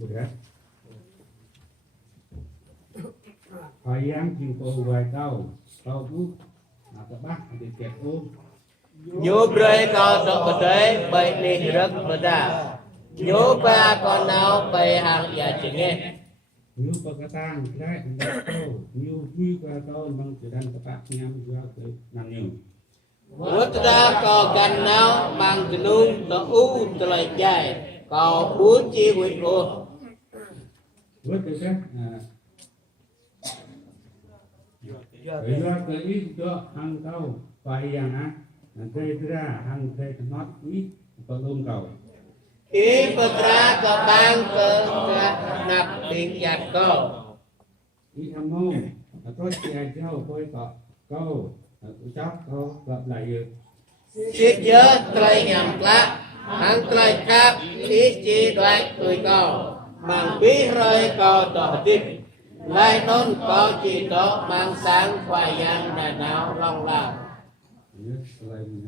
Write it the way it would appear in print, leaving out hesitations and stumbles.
berat. Ayam jingko vài câu út các bác để kẹp út. Nhô bơi có đọc bật đấy bày đi rất bật ra. Nhô ba con nào bày hàng giả chừng nghe. Như perkataan kira câu như quy qua câu bằng từ đàn các bác nhằm vào cái nằm nhiều. Vượt ra có gần nào mang từ nung tờ u tờ lại dài. Có bốn chi quyệt ô. Vượt cái Bây cái ít cho hàng câu vài yang á. Thế ra hàng thế nót ít có luôn cầu. Ý bật ra có bang cơ nạp tiếng giặt câu. Ý tham môn có chia châu coi câu chóc câu gặp lại được. Chiếc nhớ trai nhằm lạ. Hàng trai cáp ý chi đoán tôi câu. Mang bí rơi câu tỏ tích. Lai nôn có chỉ đó mang sáng khoai yang đà nào long lạc. Yes, selain